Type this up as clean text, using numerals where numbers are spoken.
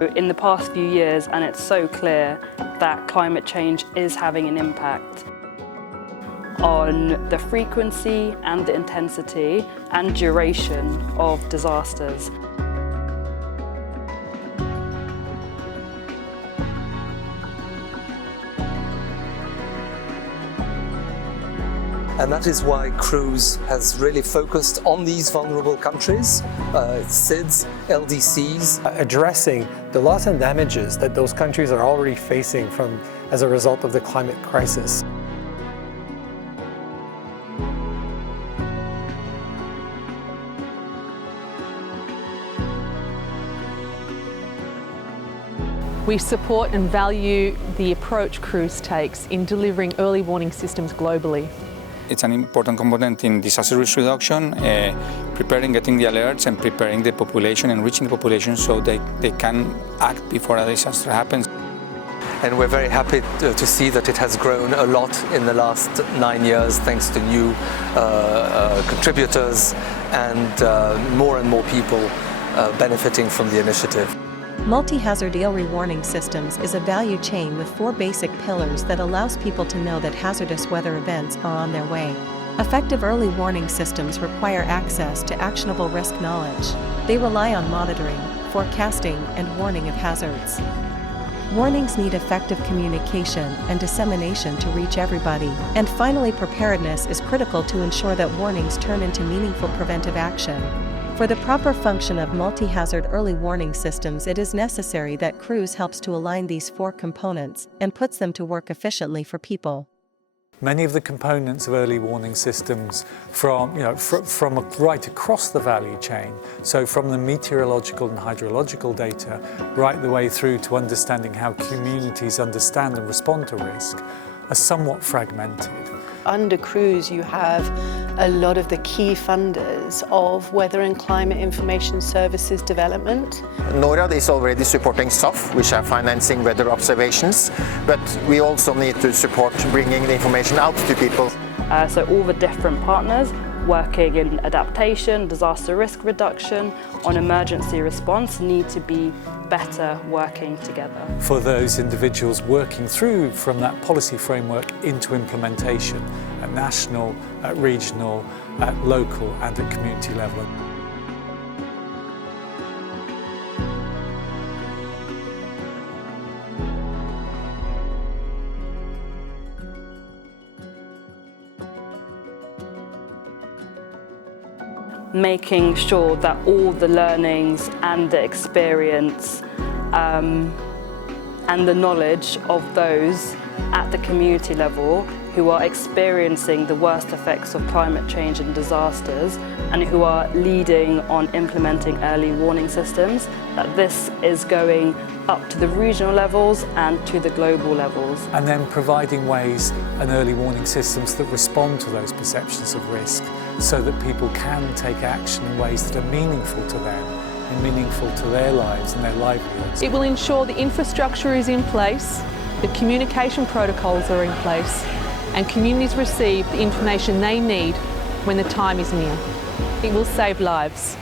In the past few years, and it's so clear that climate change is having an impact on the frequency and the intensity and duration of disasters. And that is why CREWS has really focused on these vulnerable countries, SIDS, LDCs. Addressing the loss and damages that those countries are already facing as a result of the climate crisis. We support and value the approach CREWS takes in delivering early warning systems globally. It's an important component in disaster risk reduction, preparing, getting the alerts and preparing the population and reaching the population so they can act before a disaster happens. And we're very happy to see that it has grown a lot in the last 9 years thanks to new contributors and more people benefiting from the initiative. Multi-hazard early warning systems is a value chain with 4 basic pillars that allows people to know that hazardous weather events are on their way. Effective early warning systems require access to actionable risk knowledge. They rely on monitoring, forecasting, and warning of hazards. Warnings need effective communication and dissemination to reach everybody. And finally, preparedness is critical to ensure that warnings turn into meaningful preventive action. For the proper function of multi-hazard early warning systems, it is necessary that CREWS helps to align these 4 components and puts them to work efficiently for people. Many of the components of early warning systems from right across the value chain, so from the meteorological and hydrological data right the way through to understanding how communities understand and respond to risk, are somewhat fragmented. Under CREWS you have a lot of the key funders of weather and climate information services development. NORAD is already supporting SOF, which are financing weather observations, but we also need to support bringing the information out to people. So all the different partners working in adaptation, disaster risk reduction, on emergency response need to be better working together. For those individuals working through from that policy framework into implementation at national, at regional, at local and at community level. Making sure that all the learnings and the experience and the knowledge of those at the community level who are experiencing the worst effects of climate change and disasters and who are leading on implementing early warning systems, that this is going up to the regional levels and to the global levels. And then providing ways and early warning systems that respond to those perceptions of risk so that people can take action in ways that are meaningful to them and meaningful to their lives and their livelihoods. It will ensure the infrastructure is in place, the communication protocols are in place, and communities receive the information they need when the time is near. It will save lives.